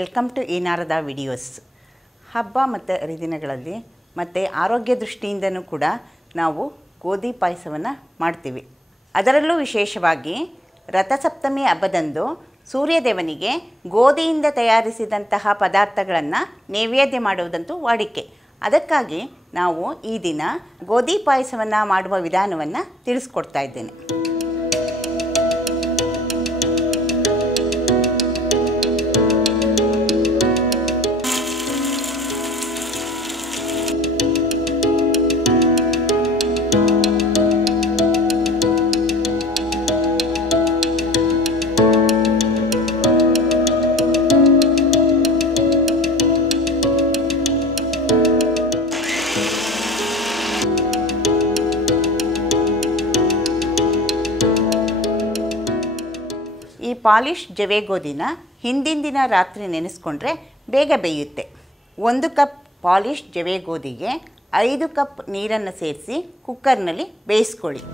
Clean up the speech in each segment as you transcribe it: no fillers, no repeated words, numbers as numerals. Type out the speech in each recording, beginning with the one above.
Welcome to eNarada videos. ಹಬ್ಬ ಮತ್ತು ಹರಿದಿನಗಳಲ್ಲಿ ಮತ್ತು ಆರೋಗ್ಯ ದೃಷ್ಟಿಯಿಂದನೂ ಕೂಡ ನಾವು ಗೋಧಿ ಪಾಯಸವನ್ನು ಮಾಡ್ತೀವಿ. ಅದರಲ್ಲೂ ವಿಶೇಷವಾಗಿ ರಥಸಪ್ತಮಿ ಹಬ್ಬದಂದು ಸೂರ್ಯದೇವನಿಗೆ ಗೋಧಿಯಿಂದ ತಯಾರಿಸಿದಂತಹ ಪದಾರ್ಥಗಳನ್ನು ನೈವೇದ್ಯ ಮಾಡುವುದಂತೂ ವಾಡಿಕೆ. ಅದಕ್ಕಾಗಿ ನಾವು ಈ ದಿನ ಗೋಧಿ ಪಾಯಸವನ್ನು ಮಾಡುವ ವಿಧಾನವನ್ನು ತಿಳಿಸ್ಕೊಡ್ತಾ ಇದ್ದೇನೆ. ಈ ಪಾಲಿಶ್ ಜವೆ ಗೋಧಿನ ಹಿಂದಿನ ದಿನ ರಾತ್ರಿ ನೆನೆಸ್ಕೊಂಡ್ರೆ ಬೇಗ ಬೇಯುತ್ತೆ. 1 ಕಪ್ ಪಾಲಿಶ್ ಜವೆ ಗೋಧಿಗೆ 5 ಕಪ್ ನೀರನ್ನು ಸೇರಿಸಿ ಕುಕ್ಕರ್ನಲ್ಲಿ ಬೇಯಿಸ್ಕೊಳ್ಳಿ.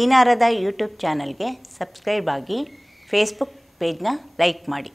eNarada ಯೂಟ್ಯೂಬ್ ಚಾನಲ್ಗೆ ಸಬ್ಸ್ಕ್ರೈಬ್ ಆಗಿ, ಫೇಸ್ಬುಕ್ ಪೇಜ್ನ ಲೈಕ್ ಮಾಡಿ.